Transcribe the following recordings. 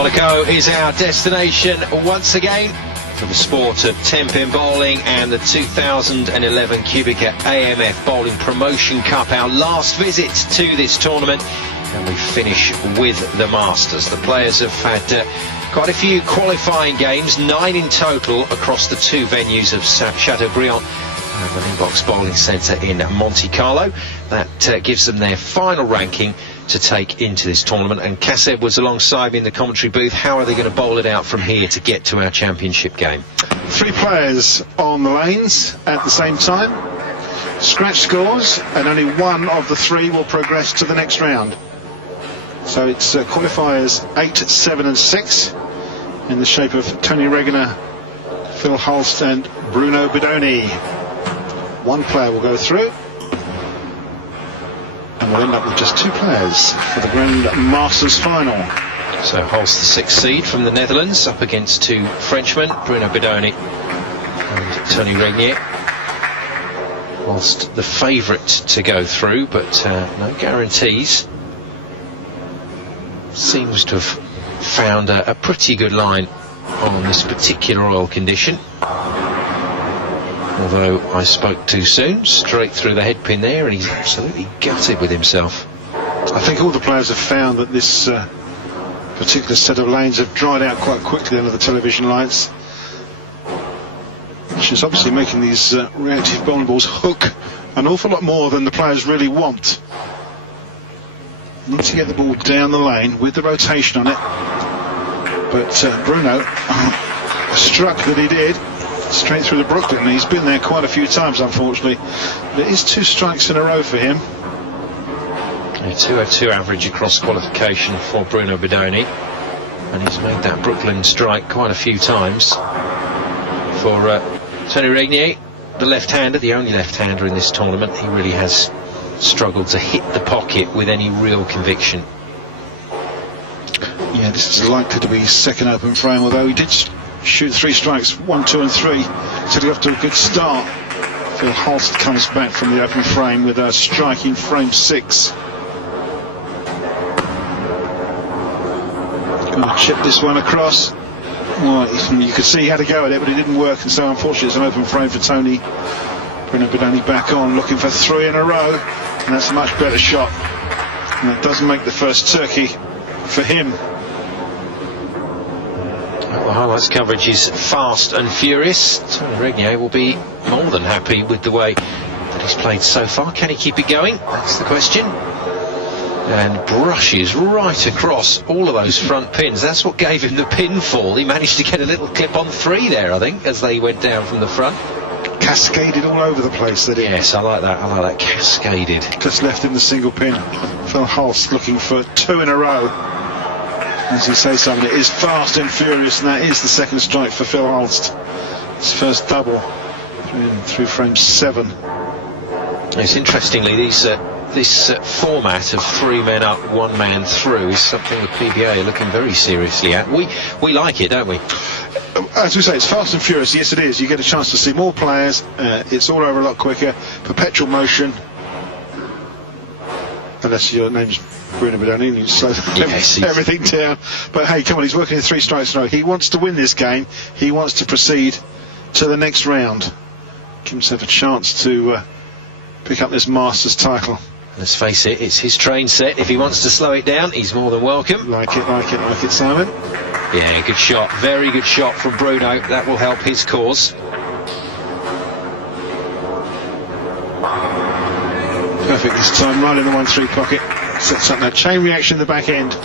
Monaco is our destination once again for the sport of 10-pin bowling and the 2011 QubicaAMF Bowling Promotion Cup, our last visit to this tournament, and we finish with the Masters. The players have had quite a few qualifying games, 9 in total across the 2 venues of Chateaubriand and the Linbox Bowling Centre in Monte-Carlo. That gives them their final ranking to take into this tournament. And Cass Edwards alongside me in the commentary booth. How are they going to bowl it out from here to get to our championship game? 3 players on the lanes at the same time. Scratch scores, and only one of the 3 will progress to the next round. So it's qualifiers 8, 7 and 6 in the shape of Tony Regna, Phil Hulst and Bruno Bidoni. One player will go through, and we'll end up with just 2 players for the Grand Masters final. So Hulst, the 6th seed from the Netherlands, up against 2 Frenchmen, Bruno Bidoni and Tony Regna. Whilst the favourite to go through, but no guarantees. Seems to have found a pretty good line on this particular oil condition. Although I spoke too soon, straight through the head pin there, and he's absolutely gutted with himself. I think all the players have found that this particular set of lanes have dried out quite quickly under the television lights, which is obviously making these reactive bowling balls hook an awful lot more than the players really want. Need to get the ball down the lane with the rotation on it, but Bruno struck that he did straight through the Brooklyn. He's been there quite a few times, unfortunately. But it is 2 strikes in a row for him. Yeah, 202 average across qualification for Bruno Bidoni, and he's made that Brooklyn strike quite a few times. For Tony Regna, the left-hander, the only left-hander in this tournament, he really has struggled to hit the pocket with any real conviction. Yeah, this is likely to be his second open frame, although he did shoot 3 strikes, 1, 2 and 3, so he got off to a good start. Phil Hulst comes back from the open frame with a strike in frame 6. Going to chip this one across. Well, you could see he had to go at it, but it didn't work, and so unfortunately it's an open frame for Tony. Bruno Bidoni back on, looking for 3 in a row, and that's a much better shot. And that doesn't make the first turkey for him. The highlights coverage is fast and furious. Tony Regna will be more than happy with the way that he's played so far. Can he keep it going? That's the question. And brushes right across all of those front pins. That's what gave him the pinfall. He managed to get a little clip on 3 there, I think, as they went down from the front. Cascaded all over the place, did it? Yes, I like that. I like that. Cascaded. Just left him the single pin. Phil Hulst looking for 2 in a row. As you say, something, it is fast and furious, and that is the 2nd strike for Phil Hulst. His first double through frame 7. It's interestingly, this format of 3 men up, 1 man through is something the PBA are looking very seriously at. We like it, don't we? As we say, it's fast and furious. Yes, it is. You get a chance to see more players. It's all over a lot quicker. Perpetual motion. Unless your name's Bruno Bidoni, you slow everything down. But hey, come on, he's working in 3 strikes in a row. He wants to win this game. He wants to proceed to the next round. Give himself a chance to pick up this Masters title. Let's face it, it's his train set. If he wants to slow it down, he's more than welcome. Like it, Simon. Yeah, good shot. Very good shot from Bruno. That will help his cause. Perfect this time, right in the 1-3 pocket. Sets up that chain reaction in the back end.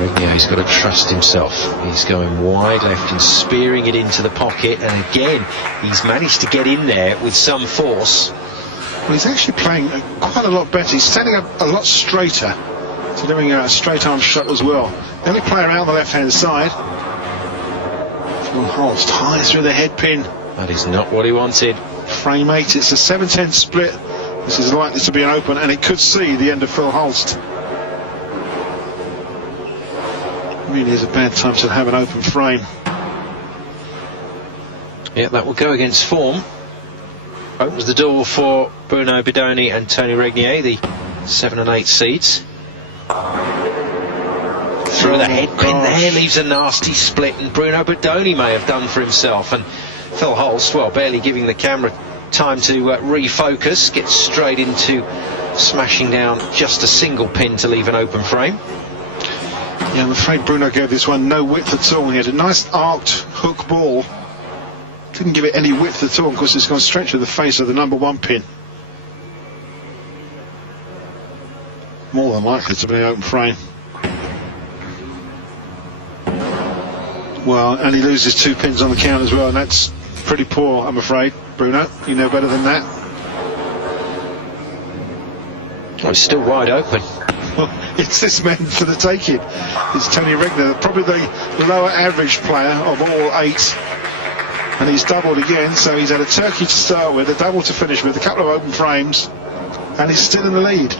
Regna, he's got to trust himself. He's going wide left and spearing it into the pocket, and again he's managed to get in there with some force. Well, he's actually playing quite a lot better. He's standing up a lot straighter, so doing a straight arm shot as well. The only player out on the left hand side, Phil Hulst, high through the head pin. That is not what he wanted. Frame 8, it's a 7-10 split. This is likely to be an open, and it could see the end of Phil Hulst. Really is a bad time to have an open frame. Yeah, that will go against form. opens the door for Bruno Bedoni and Tony Regna, the 7 and 8 seeds. Through the headpin there, leaves a nasty split, and Bruno Bedoni may have done for himself. And Phil Holst, well, barely giving the camera time to refocus, gets straight into smashing down just a single pin to leave an open frame. Yeah, I'm afraid Bruno gave this one no width at all. He had a nice arced hook ball. Didn't give it any width at all, because it's gone straight to the face of the number 1 pin. More than likely to be an open frame. Well, and he loses 2 pins on the count as well, and that's pretty poor, I'm afraid. Bruno, you know better than that. Oh, it's still wide open. Well, it's this man for the taking. It's Tony Regna, probably the lower average player of all 8. And he's doubled again, so he's had a turkey to start with, a double to finish with, a couple of open frames, and he's still in the lead.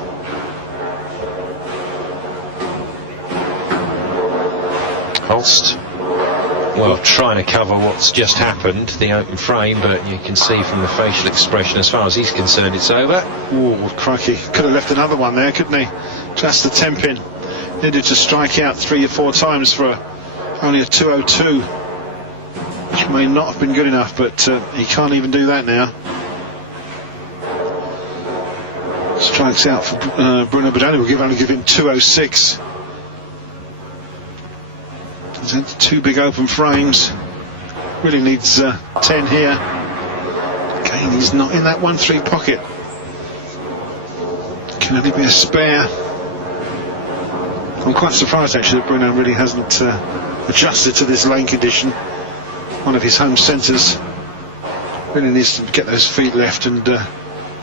Holst, well, trying to cover what's just happened, the open frame, but you can see from the facial expression, as far as he's concerned, it's over. Oh, crikey. Could have left another one there, couldn't he? Just the 10 pin. Needed to strike out 3 or 4 times for only a 202, which may not have been good enough, but he can't even do that now. Strikes out for Bruno Bedoni. We'll only give him 206. He's had 2 big open frames. Really needs 10 here. Again, he's not in that 1-3 pocket. Can only be a spare. I'm quite surprised actually that Bruno really hasn't adjusted to this lane condition. One of his home centres. Really needs to get those feet left and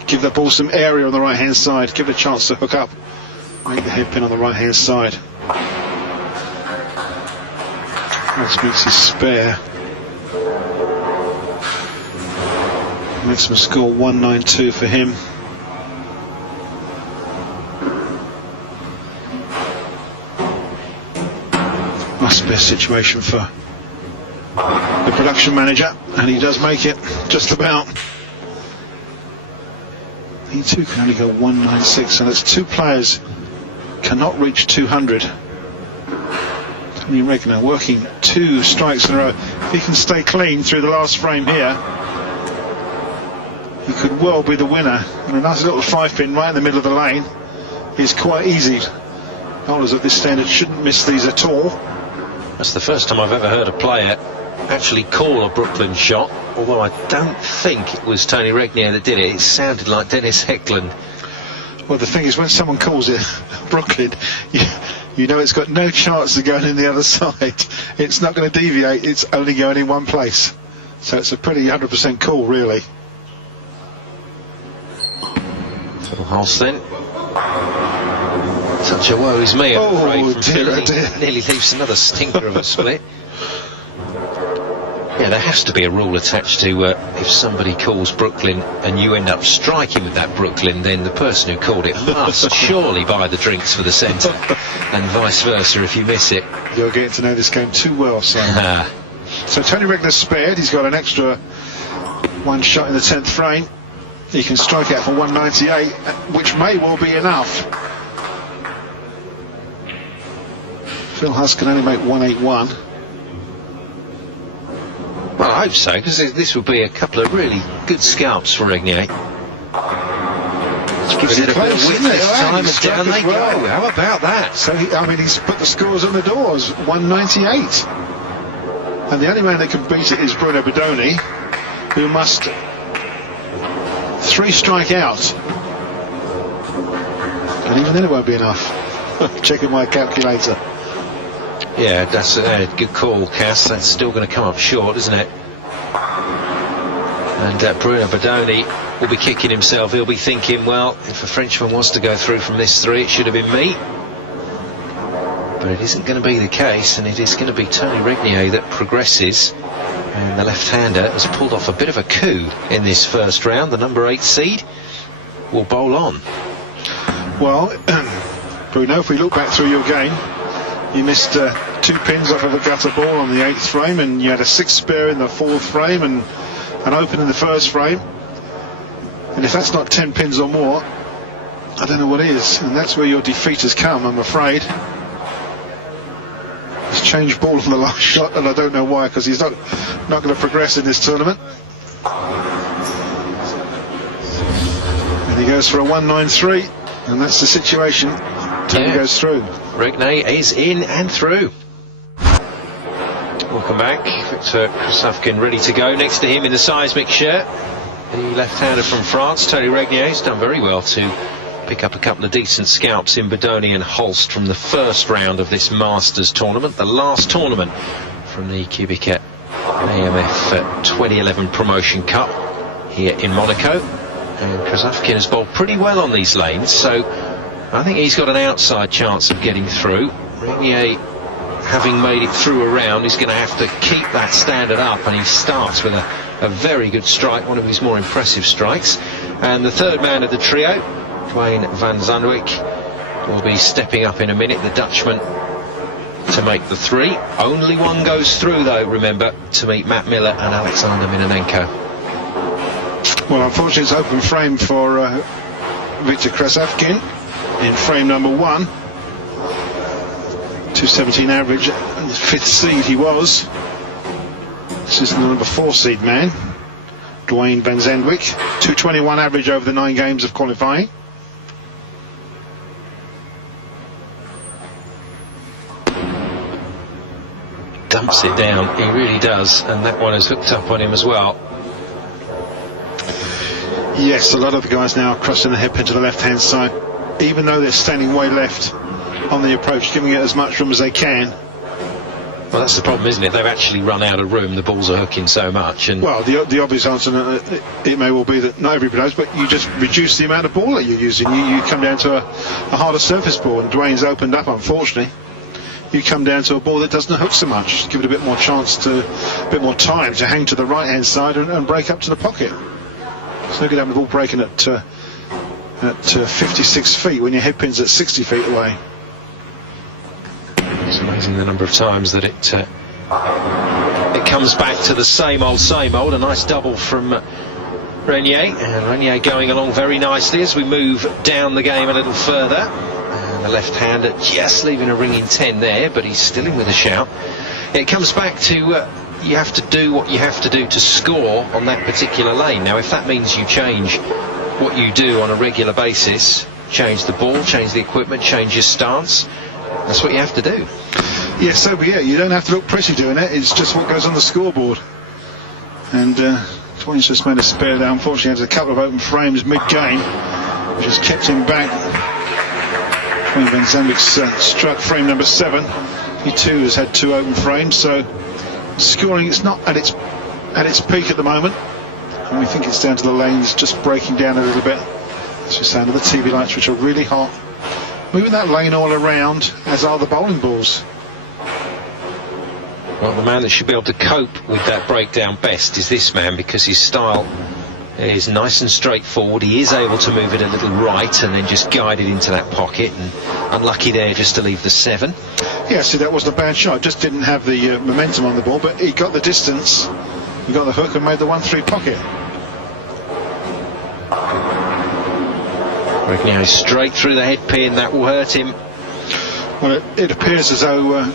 give that ball some area on the right hand side. Give it a chance to hook up. Make the head pin on the right hand side. That makes his spare. Maximum score 192 for him. Must be a situation for the production manager, and he does make it just about. He too can only go 196, so that's 2 players cannot reach 200. Tony Regna working 2 strikes in a row. If he can stay clean through the last frame here, he could well be the winner. And a nice little 5 pin right in the middle of the lane is quite easy. Bowlers of this standard shouldn't miss these at all. That's the first time I've ever heard a player actually call a Brooklyn shot, although I don't think it was Tony Regna that did it. It sounded like Dennis Eckland. Well, the thing is, when someone calls it Brooklyn, you know it's got no chance of going in the other side. It's not going to deviate, it's only going in one place. So it's a pretty 100% call, really. Phil Holst then. Such a woe is me, I'm afraid, from Phil. Nearly leaves another stinker of a split. Yeah, there has to be a rule attached to if somebody calls Brooklyn and you end up striking with that Brooklyn, then the person who called it must surely buy the drinks for the centre, and vice versa if you miss it. You're getting to know this game too well, Simon. So Tony Regna's spared. He's got an extra 1 shot in the 10th frame. He can strike out for 198, which may well be enough. Phil Huss can only make 181. Well, I hope so, because this would be a couple of really good scalps for Regna. Which gives it a bit of width this time, and down they go. How about that? So, he's put the scores on the doors, 198. And the only man that can beat it is Bruno Bedoni, who must 3 strike out. And even then it won't be enough. Checking my calculator. Yeah, that's a good call, Cass. That's still going to come up short, isn't it? And Bruno Bedoni will be kicking himself. He'll be thinking, well, if a Frenchman was to go through from this 3, it should have been me. But it isn't going to be the case, and it is going to be Tony Regna that progresses. And the left-hander has pulled off a bit of a coup in this first round. The number 8 seed will bowl on. Well, Bruno, if we look back through your game, you missed 2 pins off of a gutter ball on the 8th frame, and you had a 6 spare in the 4th frame and an open in the 1st frame. And if that's not 10 pins or more, I don't know what is. And that's where your defeat has come, I'm afraid. He's changed ball from the last shot, and I don't know why, because he's not going to progress in this tournament. And he goes for a 193, and that's the situation. Tony goes through. Regna is in and through. Welcome back. Victor Krasavkin ready to go. Next to him in the seismic shirt, the left-hander from France, Tony Regna. He's done very well to pick up a couple of decent scalps in Bodoni and Holst from the first round of this Masters tournament, the last tournament from the QubicaAMF 2011 Promotion Cup here in Monaco. And Krasavkin has bowled pretty well on these lanes, so I think he's got an outside chance of getting through. Regna, having made it through a round, is going to have to keep that standard up, and he starts with a very good strike, one of his more impressive strikes. And the third man of the trio, Dwayne van Zandwijk, will be stepping up in a minute, the Dutchman, to make the three. Only one goes through, though, remember, to meet Matt Miller and Alexander Minonenko. Well, unfortunately, it's open frame for Victor Krasavkin in frame number 1. 217 average, and the 5th seed he was. This is the number 4 seed man, Dwayne van Zandwijk. 221 average over the 9 games of qualifying. Dumps it down, he really does, and that one has hooked up on him as well. Yes, a lot of the guys now are crossing the headpin to the left-hand side, even though they're standing way left on the approach, giving it as much room as they can. Well, that's the problem, isn't it? They've actually run out of room. The balls are hooking so much. And well, the obvious answer, it may well be that not everybody knows, but you just reduce the amount of ball that you're using. You come down to a harder surface ball, and Dwayne's opened up, unfortunately. You come down to a ball that doesn't hook so much. Just give it a bit more chance a bit more time to hang to the right-hand side and break up to the pocket. It's no good having the ball breaking at 56 feet when your headpin's at 60 feet away. It's amazing the number of times that it comes back to the same old. A nice double from Regna, and Regna going along very nicely as we move down the game a little further. And the left-hander just leaving a ringing 10 there, but he's still in with a shout. It comes back to you have to do what you have to do to score on that particular lane. Now, if that means you change what you do on a regular basis, change the ball, change the equipment, change your stance, that's what you have to do. Yes, so be it. You don't have to look pretty doing it. It's just what goes on the scoreboard. And Dwayne's just made a spare there. Unfortunately, has a couple of open frames mid-game, which has kept him back. Dwayne van Zandwijk's struck frame number 7. He too has had 2 open frames, so scoring it's not at its peak at the moment. And we think it's down to the lanes just breaking down a little bit. As we say, under the TV lights, which are really hot. Moving that lane all around, as are the bowling balls. Well, the man that should be able to cope with that breakdown best is this man, because his style is nice and straightforward. He is able to move it a little right and then just guide it into that pocket, and unlucky there just to leave the 7. Yeah, see, that wasn't a bad shot. Just didn't have the momentum on the ball, but he got the distance, he got the hook and made the 1-3 pocket. Regna straight through the head pin, that will hurt him. Well, it appears as though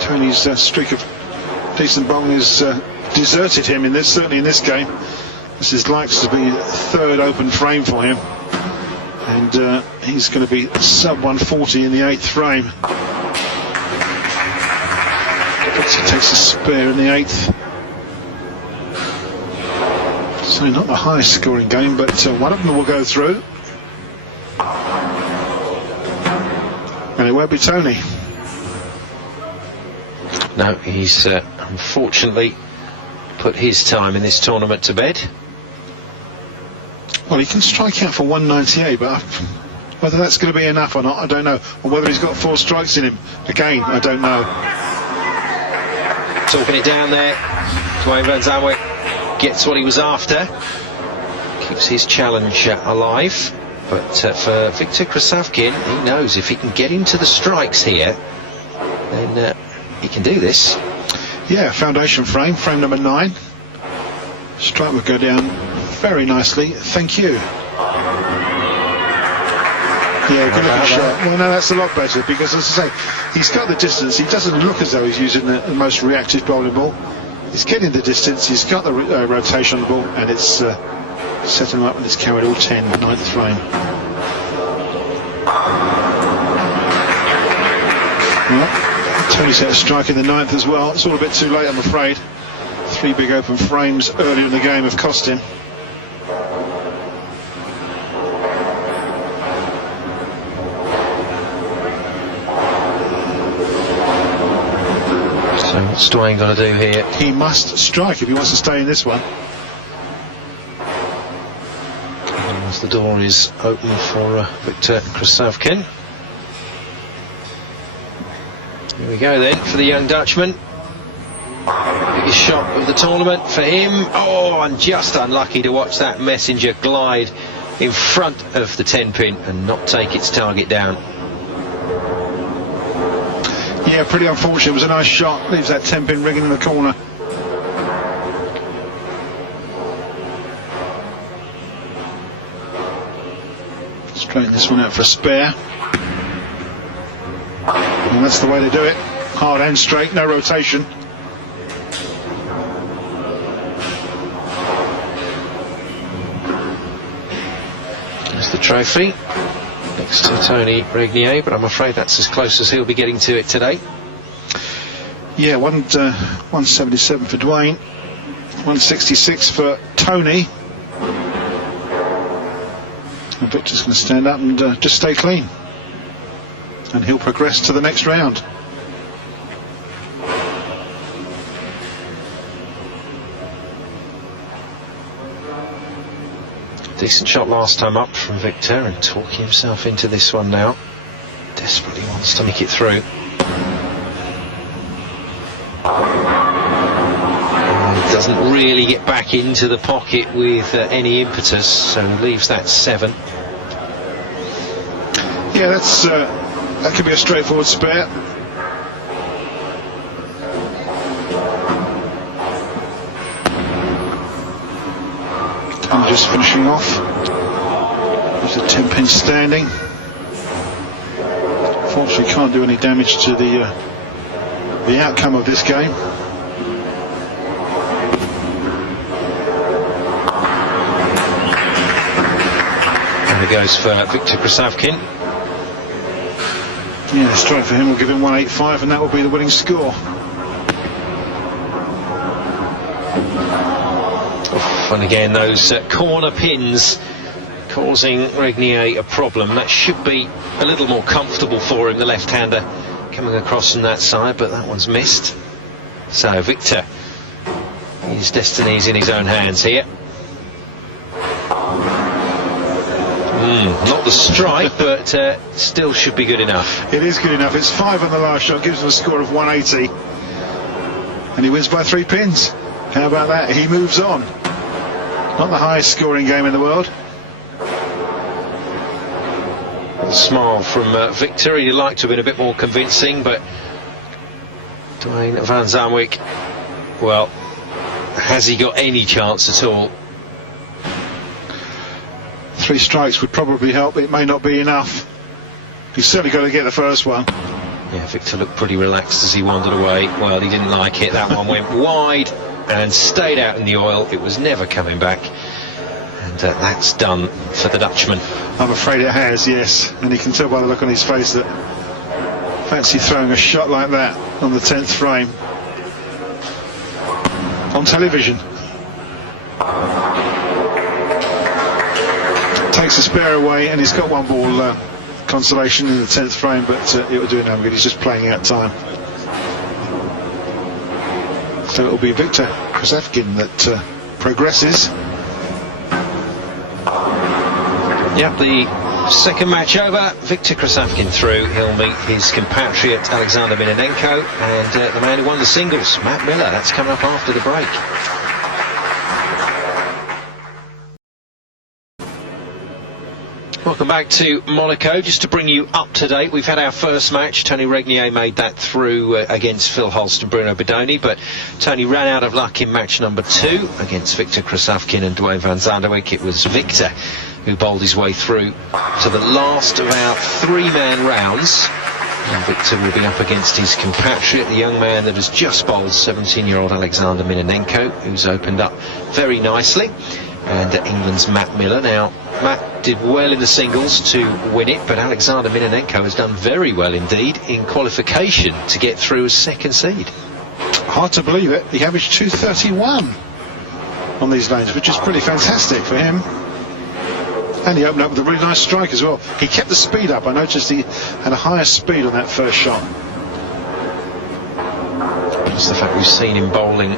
Tony's streak of decent bowling has deserted him certainly in this game. This is likely to be 3rd open frame for him, and he's going to be sub 140 in the 8th frame. He takes a spare in the 8th. So not the highest scoring game, but one of them will go through. And it won't be Tony. No, he's unfortunately put his time in this tournament to bed. Well, he can strike out for 198, but whether that's going to be enough or not, I don't know. Or whether he's got 4 strikes in him, again, I don't know. Talking it down there, Dwayne van Zandwijk gets what he was after, keeps his challenge alive. But for Victor Krasavkin, he knows if he can get into the strikes here, then he can do this. Yeah, foundation frame number 9. Strike would go down very nicely, thank you. Yeah, good looking shot. Well, no, that's a lot better because, as I say, he's got the distance. He doesn't look as though he's using the most reactive bowling ball. He's getting the distance, he's got the rotation on the ball, and it's set him up and it's carried all 10, 9th frame. Well, Tony set a strike in the 9th as well. It's all a bit too late, I'm afraid. 3 big open frames earlier in the game have cost him. So what's Dwayne got to do here? He must strike if he wants to stay in this one. As the door is open for Victor Krasavkin. Here we go then for the young Dutchman. Biggest shot of the tournament for him. Oh, and just unlucky to watch that messenger glide in front of the 10-pin and not take its target down. Yeah, pretty unfortunate. It was a nice shot. Leaves that 10-pin ringing in the corner. Straighten this one out for a spare. And that's the way to do it. Hard and straight, no rotation. There's the trophy next to Tony Regna, but I'm afraid that's as close as he'll be getting to it today. Yeah, 177 for Dwayne, 166 for Tony. And Victor's going to stand up and just stay clean, and he'll progress to the next round. Decent shot last time up from Victor, and talking himself into this one now. Desperately wants to make it through. And doesn't really get back into the pocket with any impetus, so leaves that 7. Yeah, that could be a straightforward spare. And just finishing off. There's a 10-pin standing. Unfortunately, can't do any damage to the outcome of this game. And it goes for Victor Krasavkin. Yeah, the strike for him will give him 185, and that will be the winning score. And again, those corner pins causing Regnier a problem. That should be a little more comfortable for him, the left-hander coming across from that side, but that one's missed. So Victor, his destiny's in his own hands here. Not the strike, but still should be good enough. It is good enough. It's 5 on the last shot, gives him a score of 180, and he wins by 3 pins. How about that? He moves on. Not the highest scoring game in the world. A smile from Victor. He'd like to have been a bit more convincing, but Dwayne van Zandwijk, well, has he got any chance at all? 3 strikes would probably help. It may not be enough. He's certainly got to get the first one. Yeah, Victor looked pretty relaxed as he wandered away. Well, he didn't like it. That one went wide and stayed out in the oil. It was never coming back, and that's done for the Dutchman. I'm afraid it has, yes, and you can tell by the look on his face that fancy throwing a shot like that on the 10th frame on television. Takes a spare away, and he's got 1 ball consolation in the 10th frame, but it will do no good. He's just playing out time. So it will be Victor Krasavkin that progresses. Yep, the second match over. Victor Krasavkin through. He'll meet his compatriot Alexander Minonenko and the man who won the singles, Matt Miller. That's coming up after the break. Welcome back to Monaco. Just to bring you up to date, we've had our first match. Tony Regna made that through against Phil Holst and Bruno Bedoni, but Tony ran out of luck in match number 2 against Victor Krasavkin and Dwayne van Zanderwijk. It was Victor who bowled his way through to the last of our 3-man rounds. And Victor will be up against his compatriot, the young man that has just bowled, 17-year-old Alexander Minonenko, who's opened up very nicely. And England's Matt Miller. Now, Matt did well in the singles to win it, but Alexander Minonenko has done very well indeed in qualification to get through as second seed. Hard to believe it. He averaged 231 on these lanes, which is pretty fantastic for him. And he opened up with a really nice strike as well. He kept the speed up. I noticed he had a higher speed on that first shot. Plus the fact we've seen him bowling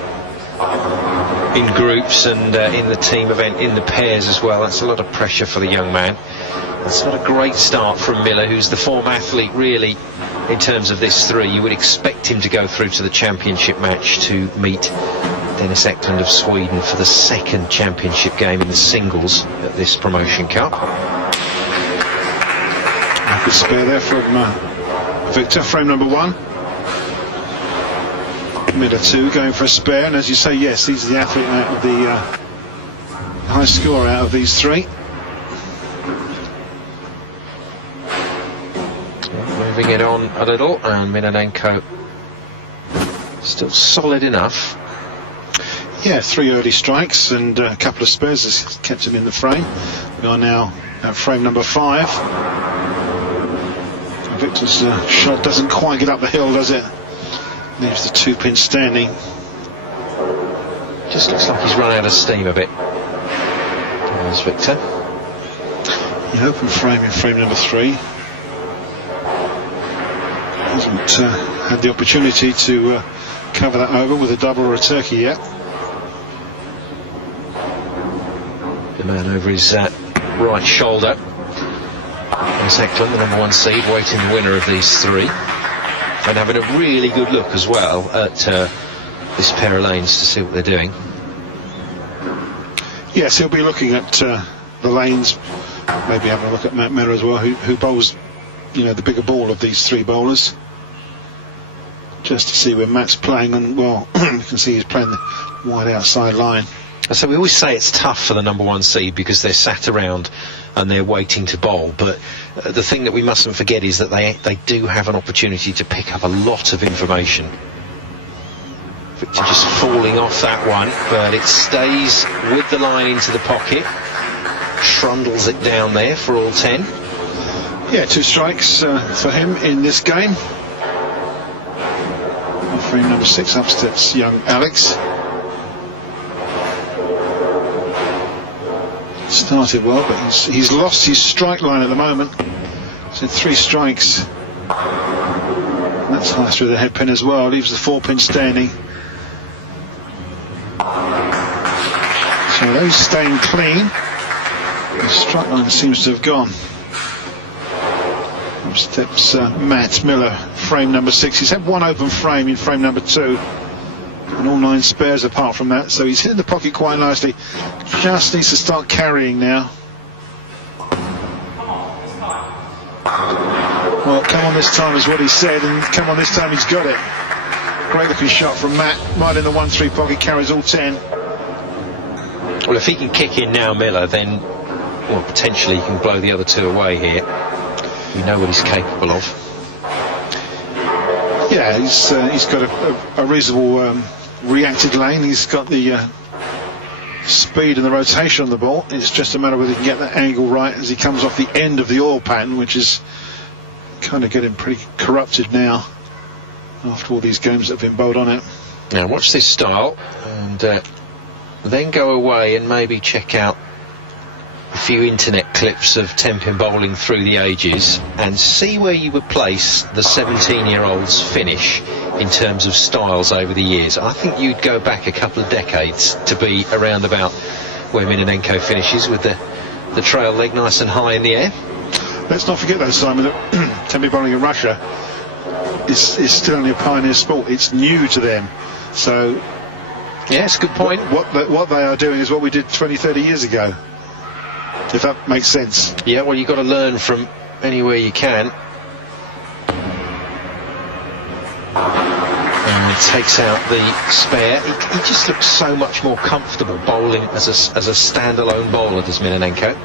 in groups and in the team event, in the pairs as well. That's a lot of pressure for the young man. That's not a great start from Miller, who's the form athlete really in terms of this 3. You would expect him to go through to the championship match to meet Dennis Eckland of Sweden for the 2nd championship game in the singles at this promotion cup. A good spare there from Victor, frame number 1. Miller 2 going for a spare, and as you say, yes, he's the athlete out of the high scorer out of these 3. Moving it on a little, and Minonenko still solid enough. Yeah, 3 early strikes and a couple of spares has kept him in the frame. We are now at frame number 5. Victor's shot doesn't quite get up the hill, does it? Leaves the 2-pin standing. Just looks like he's run out of steam a bit. There's Victor. The open frame in frame number 3. Hasn't had the opportunity to cover that over with a double or a turkey yet. The man over his right shoulder. There's Eckland, the number 1 seed, waiting the winner of these 3. And having a really good look as well at this pair of lanes to see what they're doing. Yes, he'll be looking at the lanes, maybe having a look at Matt Miller as well, who bowls, you know, the bigger ball of these 3 bowlers, just to see where Matt's playing. And well, you can see he's playing the wide outside line. So we always say it's tough for the number 1 seed because they're sat around and they're waiting to bowl, but the thing that we mustn't forget is that they do have an opportunity to pick up a lot of information. Victor just falling off that one, but it stays with the line into the pocket, trundles it down there for all 10. Yeah, 2 strikes for him in this game. Frame number 6 up steps young Alex. Started well, but he's lost his strike line at the moment. So 3 strikes. And that's high through the head pin as well. Leaves the 4-pin standing. So those staying clean. The strike line seems to have gone. Up steps Matt Miller, frame number 6. He's had 1 open frame in frame number 2. And all 9 spares apart from that, so he's hit the pocket quite nicely. Just needs to start carrying now. Well, come on this time is what he said, and come on this time he's got it. Great looking shot from Matt, right in the 1-3 pocket, carries all 10. Well, if he can kick in now, Miller, then well, potentially he can blow the other 2 away here. We know what he's capable of. Yeah, he's got a reasonable reacted lane. He's got the speed and the rotation on the ball. It's just a matter of whether he can get that angle right as he comes off the end of the oil pattern, which is kind of getting pretty corrupted now after all these games that have been bowled on it. Now watch this style and then go away and maybe check out a few internet clips of 10-pin bowling through the ages and see where you would place the 17-year-old's finish in terms of styles over the years. I think you'd go back a couple of decades to be around about where Minonenko finishes, with the trail leg nice and high in the air. Let's not forget though, Simon, that 10-pin bowling in Russia is still only a pioneer sport. It's new to them, so yes, good point. What they are doing is what we did 20-30 years ago. if that makes sense. Yeah, well, you've got to learn from anywhere you can. And takes out the spare. He just looks so much more comfortable bowling as a standalone bowler, does Minanenko.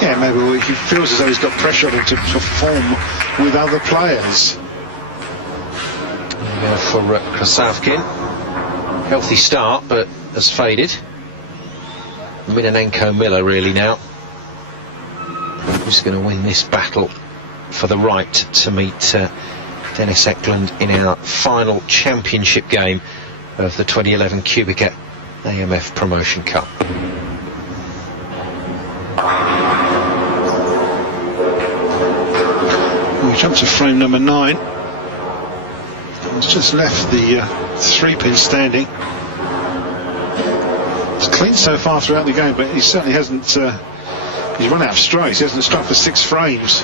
Yeah, maybe he feels as though he's got pressure on him to perform with other players. There for Krasavkin. Healthy start, but has faded. Minanenko Miller really now. Who's going to win this battle for the right to meet Dennis Eckland in our final championship game of the 2011 QubicaAMF Promotion Cup. We jump to frame number 9. He's just left the 3-pin standing. It's clean so far throughout the game, but he certainly hasn't. He's run out of strikes. He hasn't struck for 6 frames.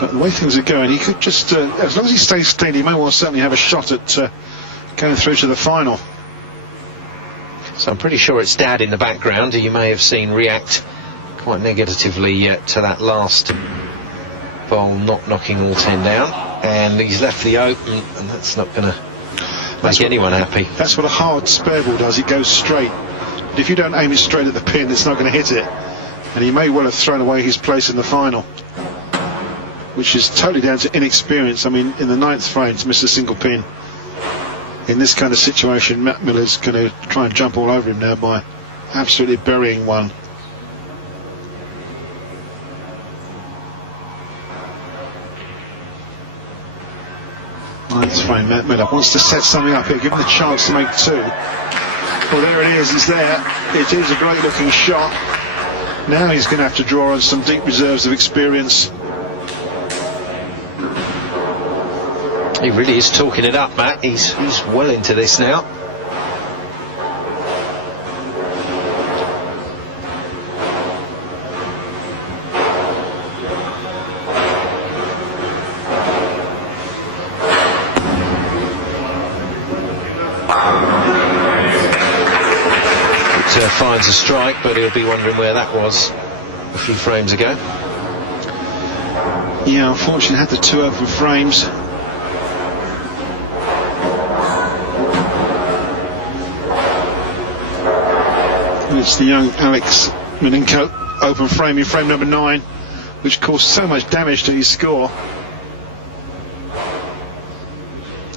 But the way things are going, he could just, as long as he stays steady, he may well certainly have a shot at going through to the final. So I'm pretty sure it's Dad in the background, who you may have seen react quite negatively to that last bowl, not knocking all 10 down. And he's left the open, and that's not going to make anyone happy. That's what a hard spare ball does. It goes straight. But if you don't aim it straight at the pin, it's not going to hit it. And he may well have thrown away his place in the final, which is totally down to inexperience. I mean, in the 9th frame to miss a single pin. In this kind of situation, Matt Miller's going to try and jump all over him now by absolutely burying one. Ninth frame, Matt Miller wants to set something up here, give him the chance to make 2. Well, there it is, it's there. It is a great looking shot. Now he's going to have to draw on some deep reserves of experience. He really is talking it up, Matt. He's well into this now. Finds a strike, but he'll be wondering where that was a few frames ago. Yeah, unfortunately had the 2 open frames. And it's the young Alex Minanenko open frame in frame number 9, which caused so much damage to his score.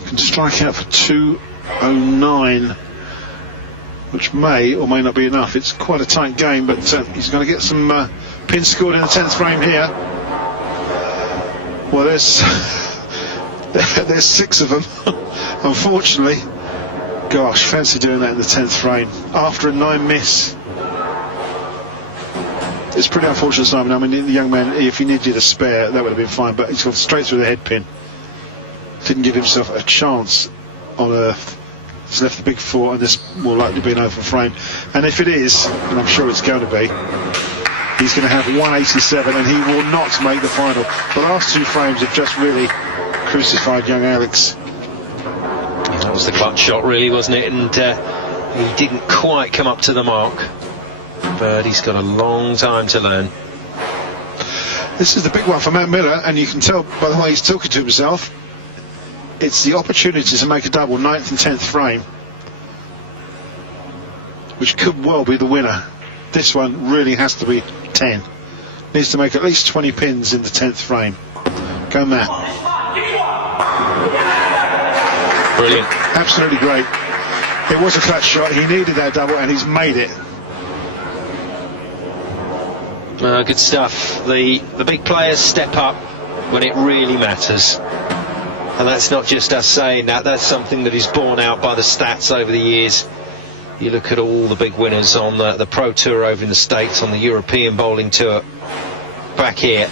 Can strike out for 209. Which may or may not be enough. It's quite a tight game, but he's going to get some pins scored in the 10th frame here. Well, there's 6 of them, unfortunately. Gosh, fancy doing that in the 10th frame after a 9 miss. It's pretty unfortunate, Simon. I mean, the young man, if he needed a spare, that would have been fine, but he's gone straight through the head pin. Didn't give himself a chance on earth. He's left the big 4, and this will likely be an open frame. And if it is, and I'm sure it's going to be, he's going to have 187, and he will not make the final. The last 2 frames have just really crucified young Alex. Yeah, that was the clutch shot, really, wasn't it? And he didn't quite come up to the mark, but he's got a long time to learn. This is the big one for Matt Miller, and you can tell by the way he's talking to himself. It's the opportunity to make a double, 9th and 10th frame, which could well be the winner. This one really has to be 10. Needs to make at least 20 pins in the 10th frame. Go Matt. Brilliant. Absolutely great. It was a clutch shot. He needed that double, and he's made it. Good stuff. The big players step up when it really matters. And that's not just us saying that, that's something that is borne out by the stats over the years. You look at all the big winners on the Pro Tour over in the States, on the European Bowling Tour back here,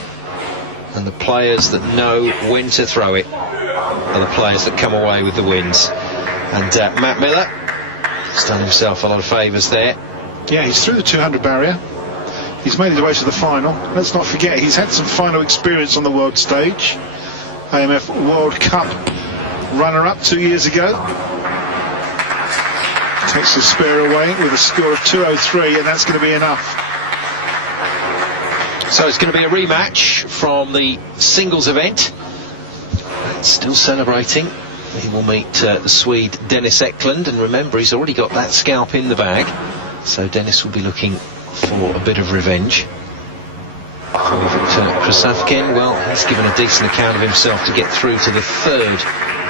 and the players that know when to throw it are the players that come away with the wins. And Matt Miller has done himself a lot of favours there. Yeah, he's through the 200 barrier. He's made his way to the final. Let's not forget, he's had some final experience on the world stage. AMF World Cup runner-up 2 years ago. Takes the spare away with a score of 203, and that's going to be enough. So it's going to be a rematch from the singles event. Still celebrating. He will meet the Swede Dennis Eckland, and remember, he's already got that scalp in the bag, so Dennis will be looking for a bit of revenge. For Victor Krasavkin, well, he's given a decent account of himself to get through to the third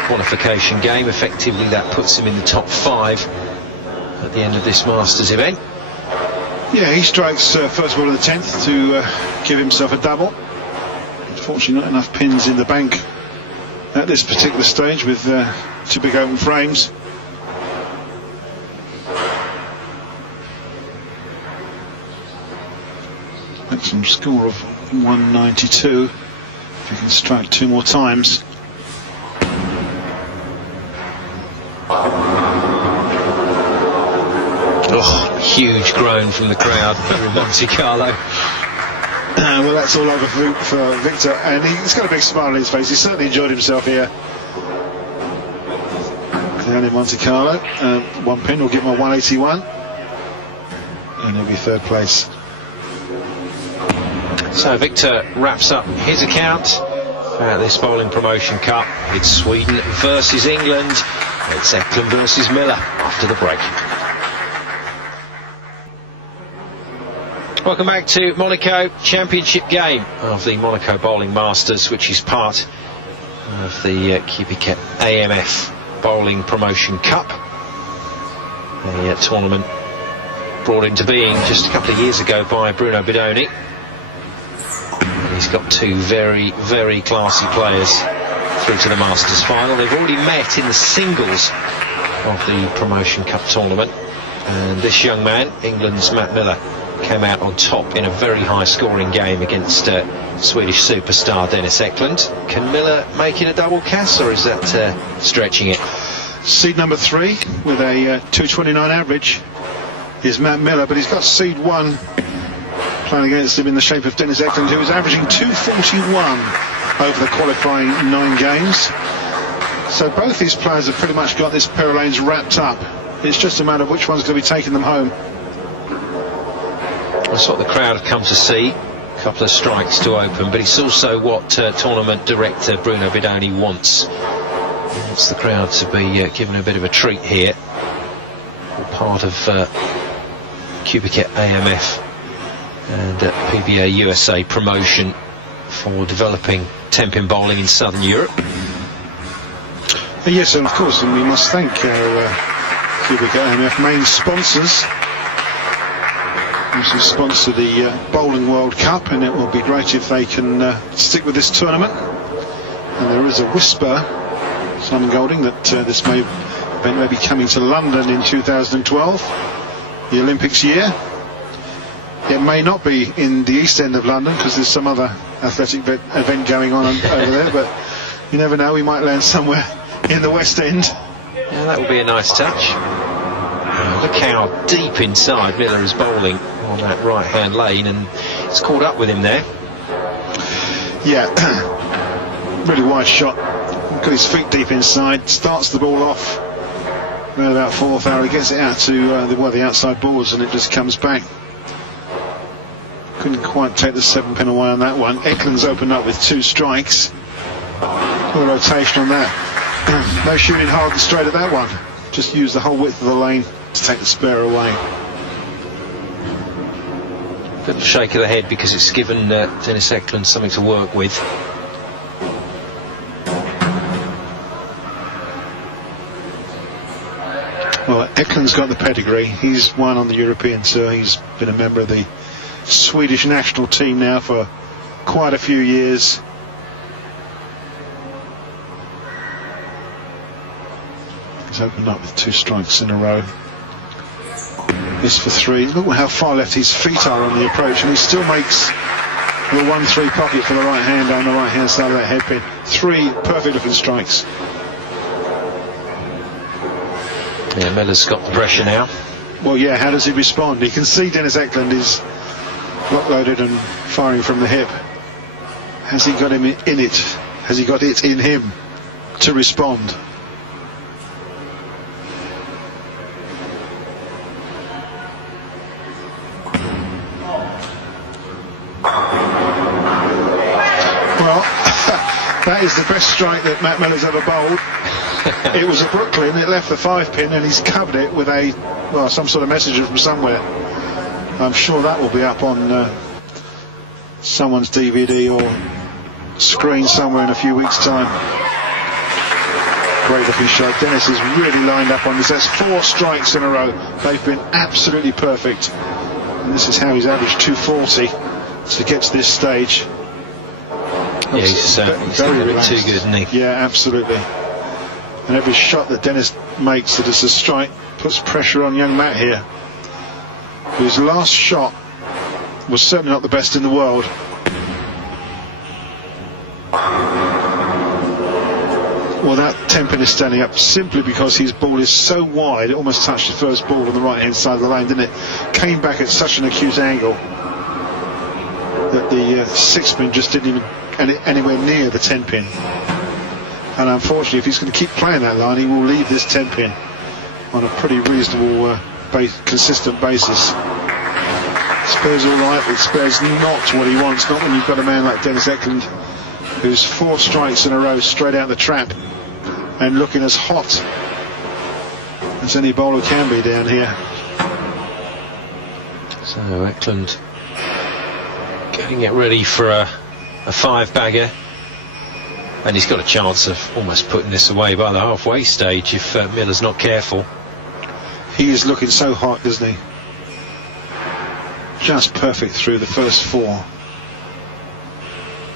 qualification game. Effectively, that puts him in the top 5 at the end of this Masters event. Yeah, he strikes first ball of the 10th to give himself a double. Unfortunately, not enough pins in the bank at this particular stage with 2 big open frames. Maximum score of 192 if he can strike 2 more times. Oh, huge groan from the crowd in Monte-Carlo. Well, that's all over for Victor, and he's got a big smile on his face. He certainly enjoyed himself here down in Monte-Carlo. 1 pin will give him a 181, and he'll be 3rd place. So Victor wraps up his account at this Bowling Promotion Cup. It's Sweden versus England. It's Eckland versus Miller after the break. Welcome back to Monaco, championship game of the Monaco Bowling Masters, which is part of the QubicaAMF Bowling Promotion Cup, a tournament brought into being just a couple of years ago by Bruno Bidoni. He's got 2 very, very classy players through to the Masters final. They've already met in the singles of the Promotion Cup tournament, and this young man, England's Matt Miller, came out on top in a very high scoring game against Swedish superstar Dennis Eckland. Can Miller make it a double cast, or is that stretching it? Seed number 3 with a 229 average is Matt Miller, but he's got seed 1 playing against him in the shape of Dennis Eckland, who is averaging 241 over the qualifying 9 games. So both these players have pretty much got this pair of lanes wrapped up. It's just a matter of which one's going to be taking them home. That's what the crowd have come to see. A couple of strikes to open, but it's also what tournament director Bruno Bidoni wants. He wants the crowd to be given a bit of a treat here. Part of QubicaAMF and PBA USA promotion for developing 10-pin bowling in Southern Europe. Yes, and of course, and we must thank our QubicaAMF main sponsors, who sponsor the Bowling World Cup, and it will be great if they can stick with this tournament. And there is a whisper, Simon Golding, that this event may be coming to London in 2012, the Olympics year. It may not be in the East End of London because there's some other athletic event going on over there, but you never know, we might land somewhere in the West End. Yeah, that would be a nice touch. Look how deep inside Miller is bowling on that right hand lane, and it's caught up with him there. Yeah, really wide shot. Got his feet deep inside, starts the ball off around about 4th hour. He gets it out to the outside boards, and it just comes back. Couldn't quite take the 7-pin away on that one. Eckland's opened up with 2 strikes. What a rotation on that. No shooting hard and straight at that one. Just use the whole width of the lane to take the spare away. Little shake of the head because it's given Dennis Eckland something to work with. Well, Eckland's got the pedigree. He's won on the European Tour. He's been a member of the Swedish national team now for quite a few years. He's opened up with 2 strikes in a row. This for 3. Look how far left his feet are on the approach, and he still makes the 1-3 pocket for the right hand on the right hand side of that headpin. 3 perfect looking strikes. Yeah, Miller's got the pressure now. Well, yeah, how does he respond? He can see Dennis Eckland is lock loaded and firing from the hip. Has he got him in it? Has he got it in him to respond? That is the best strike that Matt Miller's ever bowled. It was a Brooklyn, it left the 5-pin, and he's covered it with a, well, some sort of message from somewhere. I'm sure that will be up on someone's DVD or screen somewhere in a few weeks' time. Great looking shot. Dennis is really lined up on this. That's 4 strikes in a row. They've been absolutely perfect. And this is how he's averaged 240 to get to this stage. Yeah, he's very a bit too good, isn't he? Yeah, absolutely. And every shot that Dennis makes that is a strike puts pressure on young Matt here, whose last shot was certainly not the best in the world. Well, that 10-pin is standing up simply because his ball is so wide, it almost touched the first ball on the right-hand side of the lane, didn't it? Came back at such an acute angle that the 6-pin just didn't even anywhere near the 10-pin. And unfortunately, if he's going to keep playing that line, he will leave this 10-pin on a pretty reasonable, consistent basis. Spare's all right, but Spare's not what he wants, not when you've got a man like Dennis Eckland, who's 4 strikes in a row straight out the trap and looking as hot as any bowler can be down here. So Eckland getting it ready for a 5-bagger, and he's got a chance of almost putting this away by the halfway stage if Miller's not careful. He is looking so hot, isn't he? Just perfect through the first 4.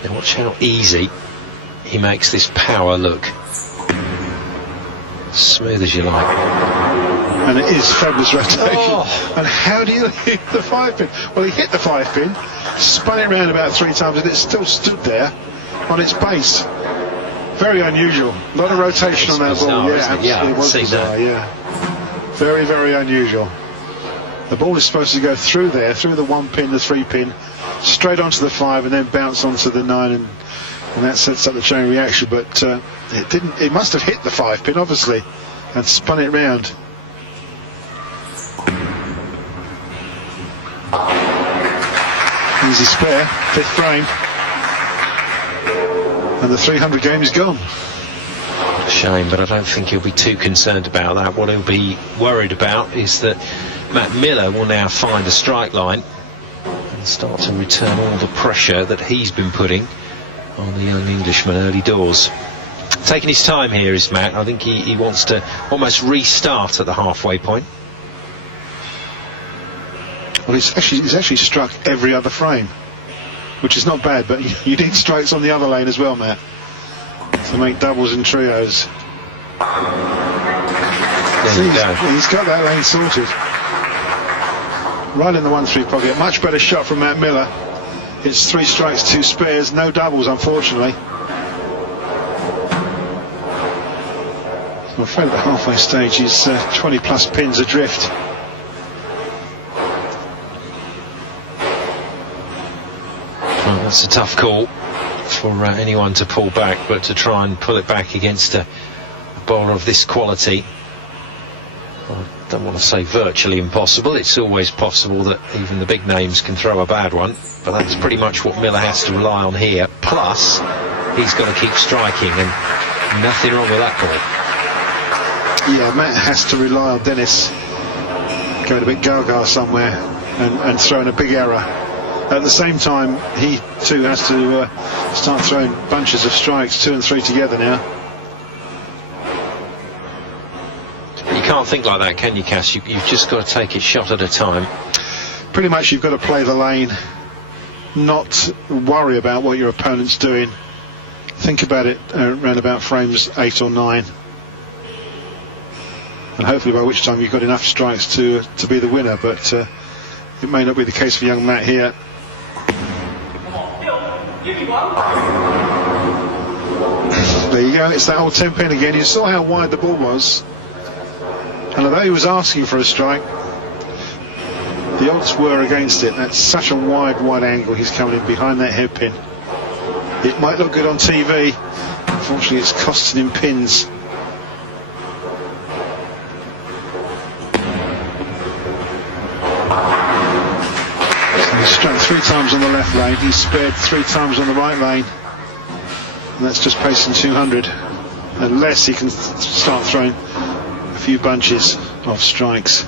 Now watch how easy he makes this power look. Smooth as you like. And it is fabulous rotation. Oh. And how do you hit the 5-pin? Well, he hit the 5-pin, spun it around about 3 times, and it still stood there on its base. Very unusual. A lot of rotation on that ball. Yeah, absolutely. It was bizarre, yeah. Very, very unusual. The ball is supposed to go through there, through the 1-pin, the 3-pin, straight onto the 5, and then bounce onto the 9, and that sets up the chain reaction. But it didn't. It must have hit the 5-pin, obviously, and spun it round. Easy spare, 5th frame, and the 300 game is gone. Shame, but I don't think he'll be too concerned about that. What he'll be worried about is that Matt Miller will now find a strike line and start to return all the pressure that he's been putting on the young Englishman early doors. Taking his time here is Matt. I think he wants to almost restart at the halfway point. Well, he's actually struck every other frame, which is not bad, but you need strikes on the other lane as well, Matt, to make doubles and trios. He's got that lane sorted. Right in the 1-3 pocket. Much better shot from Matt Miller. It's 3 strikes, 2 spares, no doubles, unfortunately. I'm afraid at the halfway stage he's 20 plus pins adrift. Well, that's a tough call for anyone to pull back, but to try and pull it back against a bowler of this quality, I don't want to say virtually impossible. It's always possible that even the big names can throw a bad one, but that's pretty much what Miller has to rely on here. Plus, he's got to keep striking, and nothing wrong with that ball. Yeah, Matt has to rely on Dennis going a bit gaga somewhere and throwing a big error. At the same time, he too has to start throwing bunches of strikes, 2 and 3 together now. You can't think like that, can you, Cass? You've just got to take it shot at a time. Pretty much you've got to play the lane, not worry about what your opponent's doing. Think about it around about frames 8 or 9. And hopefully by which time you've got enough strikes to be the winner, but it may not be the case for young Matt here. There you go, it's that old 10-pin again. You saw how wide the ball was, and although he was asking for a strike, the odds were against it. That's such a wide angle. He's coming in behind that hairpin. It might look good on TV, unfortunately it's costing him pins. So he struck 3 times on the left lane, he spared 3 times on the right lane. And that's just pacing 200, unless he can start throwing a few bunches of strikes.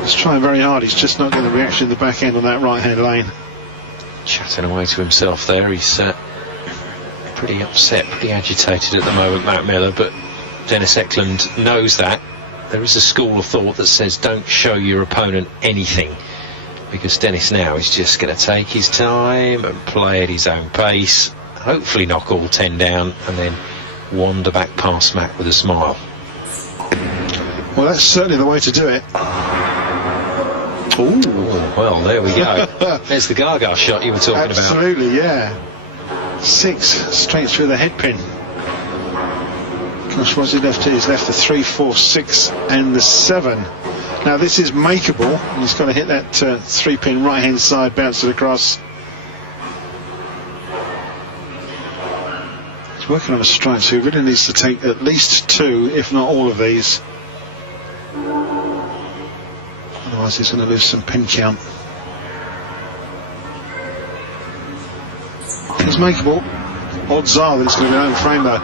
He's trying very hard, he's just not getting the reaction in the back end on that right hand lane. Chatting away to himself there. He's pretty upset, pretty agitated at the moment, Matt Miller, but Dennis Eckland knows that. There is a school of thought that says don't show your opponent anything, because Dennis now is just going to take his time and play at his own pace, hopefully knock all 10 down and then wander back past Matt with a smile. Well, that's certainly the way to do it. Ooh, well, there we go. There's the Gargoyle shot you were talking about. Absolutely, yeah. 6 straight through the head pin. Gosh, what's he left here? He's left the 3, 4, 6 and the 7. Now this is makeable. He's got to hit that 3 pin right hand side, bounce it across. He's working on a strike, so he really needs to take at least 2, if not all of these. Otherwise he's going to lose some pin count. It's makeable. Odds are that it's going to be an open frame though.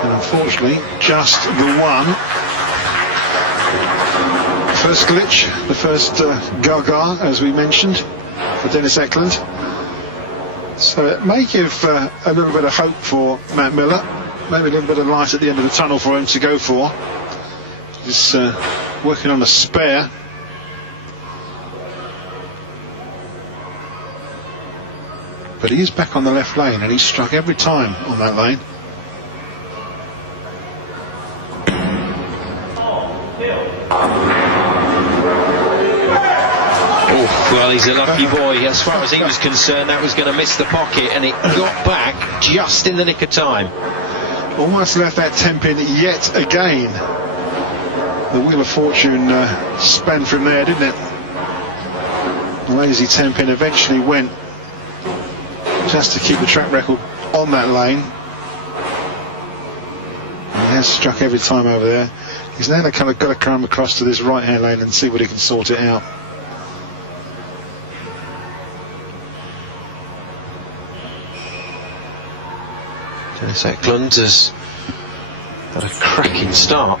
And unfortunately, just the one. First glitch, the first gaga, as we mentioned, for Dennis Eckland. So it may give a little bit of hope for Matt Miller. Maybe a little bit of light at the end of the tunnel for him to go for. He's working on a spare. But he is back on the left lane, and he's struck every time on that lane. Oh, well, he's a lucky boy. As far as he was concerned, that was going to miss the pocket, and it got back just in the nick of time. Almost left that 10 pin yet again. The Wheel of Fortune span from there, didn't it? The lazy 10 pin eventually went, just to keep the track record on that lane. He has struck every time over there. He's now kind of got to come across to this right hand lane and see what he can sort it out. Dennis Eckland has had a cracking start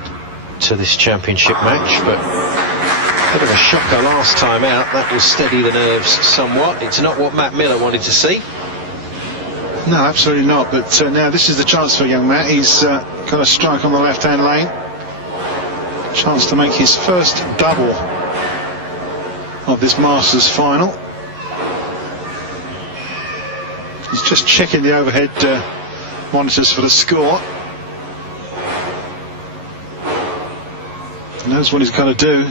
to this championship match, but a bit of a shocker last time out. That will steady the nerves somewhat. It's not what Matt Miller wanted to see. No, absolutely not, but now this is the chance for young Matt. He's got a strike on the left hand lane. Chance to make his first double of this Masters final. He's just checking the overhead monitors for the score. He knows what he's got to do.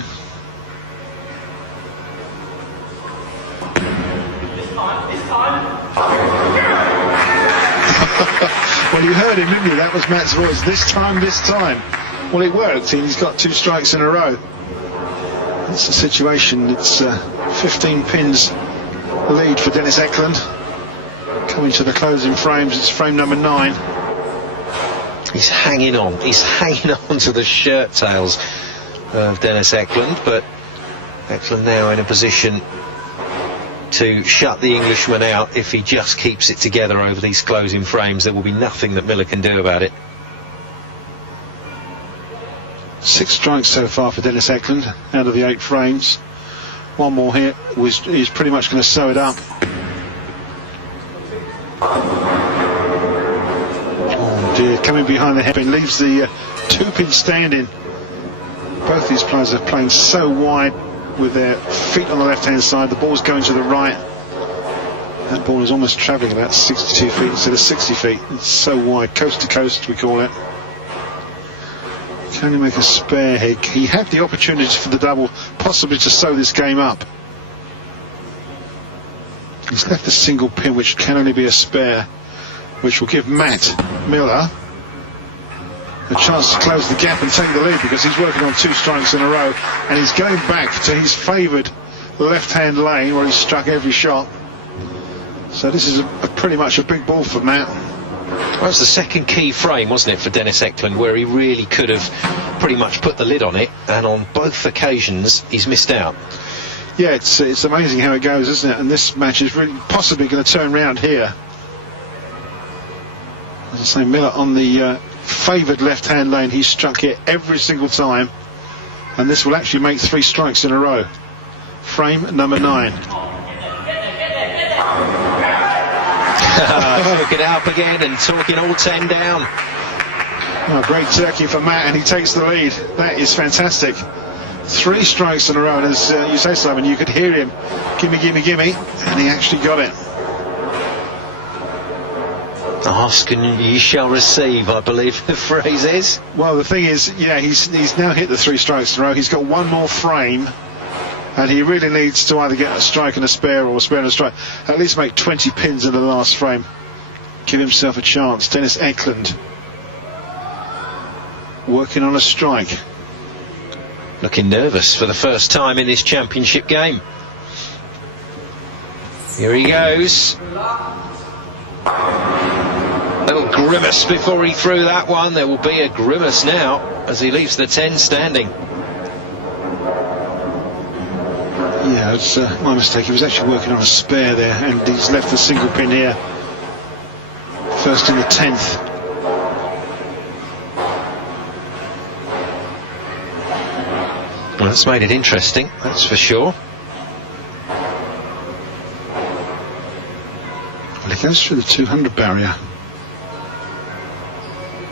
Well, you heard him, didn't you? That was Matt's voice. This time. Well, it worked. He's got 2 strikes in a row. That's the situation. It's 15 pins lead for Dennis Eckland. Coming to the closing frames, it's frame number 9. He's hanging on. He's hanging on to the shirt tails of Dennis Eckland, but Eckland now in a position to shut the Englishman out. If he just keeps it together over these closing frames, there will be nothing that Miller can do about it. 6 strikes so far for Dennis Eckland out of the 8 frames. One more here, he's pretty much going to sew it up. Oh dear, coming behind the headpin, leaves the 2 pin standing. Both these players are playing so wide with their feet on the left hand side. The ball's going to the right. That ball is almost travelling about 62 feet instead of 60 feet. It's so wide, coast to coast we call it. Can only make a spare here. He had the opportunity for the double, possibly to sew this game up. He's left a single pin, which can only be a spare, which will give Matt Miller a chance to close the gap and take the lead, because he's working on 2 strikes in a row, and he's going back to his favoured left-hand lane where he's struck every shot. So this is pretty much a big ball for Matt. Well, it was the second key frame, wasn't it, for Dennis Eckland, where he really could have pretty much put the lid on it, and on both occasions he's missed out. Yeah, it's amazing how it goes, isn't it? And this match is really possibly going to turn round here. As I say, Miller on the favoured left-hand lane. He struck it every single time, and this will actually make 3 strikes in a row. Frame number 9. Looking up again and talking all 10 down. Oh, great turkey for Matt, and he takes the lead. That is fantastic. 3 strikes in a row, and as you say, Simon, you could hear him, gimme, gimme, gimme, and he actually got it. Ask and you shall receive, I believe the phrase is. Well, the thing is, yeah, he's now hit the 3 strikes in a row. He's got 1 more frame, and he really needs to either get a strike and a spare, or a spare and a strike. At least make 20 pins in the last frame. Give himself a chance. Dennis Eckland working on a strike. Looking nervous for the first time in this championship game. Here he goes. A little grimace before he threw that one. There will be a grimace now as he leaves the 10 standing. Yeah, it's my mistake. He was actually working on a spare there, and he's left the single pin here. First in the 10th. Well, that's made it interesting, that's for sure. Well, he goes through the 200 barrier,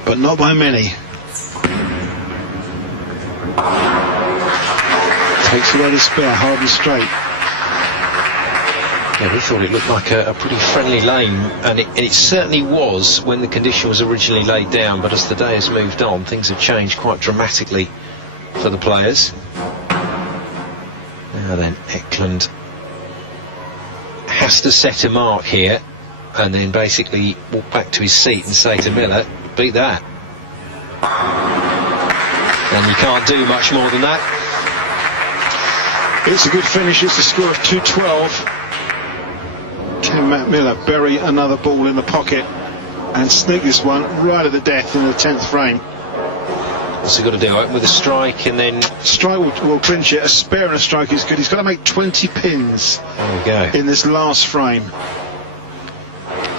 but not by many. Takes away the spare, hard and straight. Yeah, we thought it looked like a pretty friendly lane, and it certainly was when the condition was originally laid down, but as the day has moved on, things have changed quite dramatically for the players. Now then, Eckland has to set a mark here and then basically walk back to his seat and say to Miller, beat that. And you can't do much more than that. It's a good finish. It's a score of 212. Can Matt Miller bury another ball in the pocket and sneak this one right at the death in the 10th frame? What's he got to do? Open with a strike and then... Strike will clinch it. A spare and a strike is good. He's got to make 20 pins there we go. In this last frame.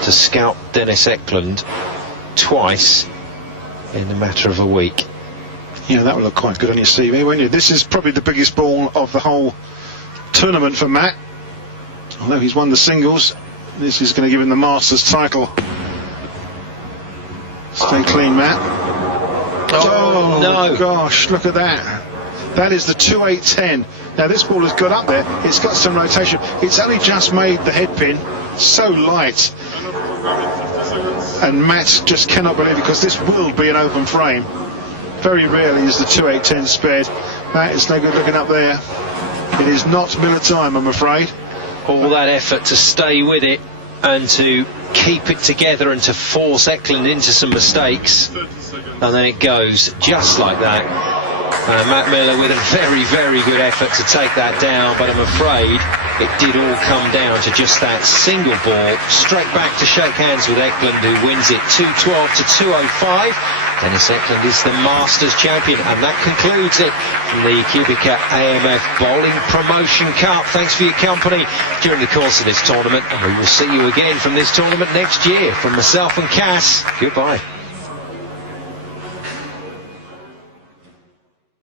To scalp Dennis Eckland twice in a matter of a week. Yeah, that would look quite good on your CV, wouldn't you? This is probably the biggest ball of the whole tournament for Matt. Although he's won the singles, this is going to give him the Masters title. Stay clean, Matt. Oh no. Gosh, look at that. That is the 2-8-10. Now this ball has got up there. It's got some rotation. It's only just made the head pin. So light. And Matt just cannot believe it, because this will be an open frame. Very rarely is the 2-8-10 spared. Matt, it's no good looking up there. It is not Miller time, I'm afraid. All that effort to stay with it and to keep it together and to force Eckland into some mistakes, and then it goes just like that. Matt Miller with a very, very good effort to take that down, but I'm afraid it did all come down to just that single ball. Straight back to shake hands with Eckland, who wins it 212 to 205. Dennis Eckland is the Masters champion, and that concludes it from the QubicaAMF Bowling Promotion Cup. Thanks for your company during the course of this tournament, and we will see you again from this tournament next year. From myself and Cass, goodbye.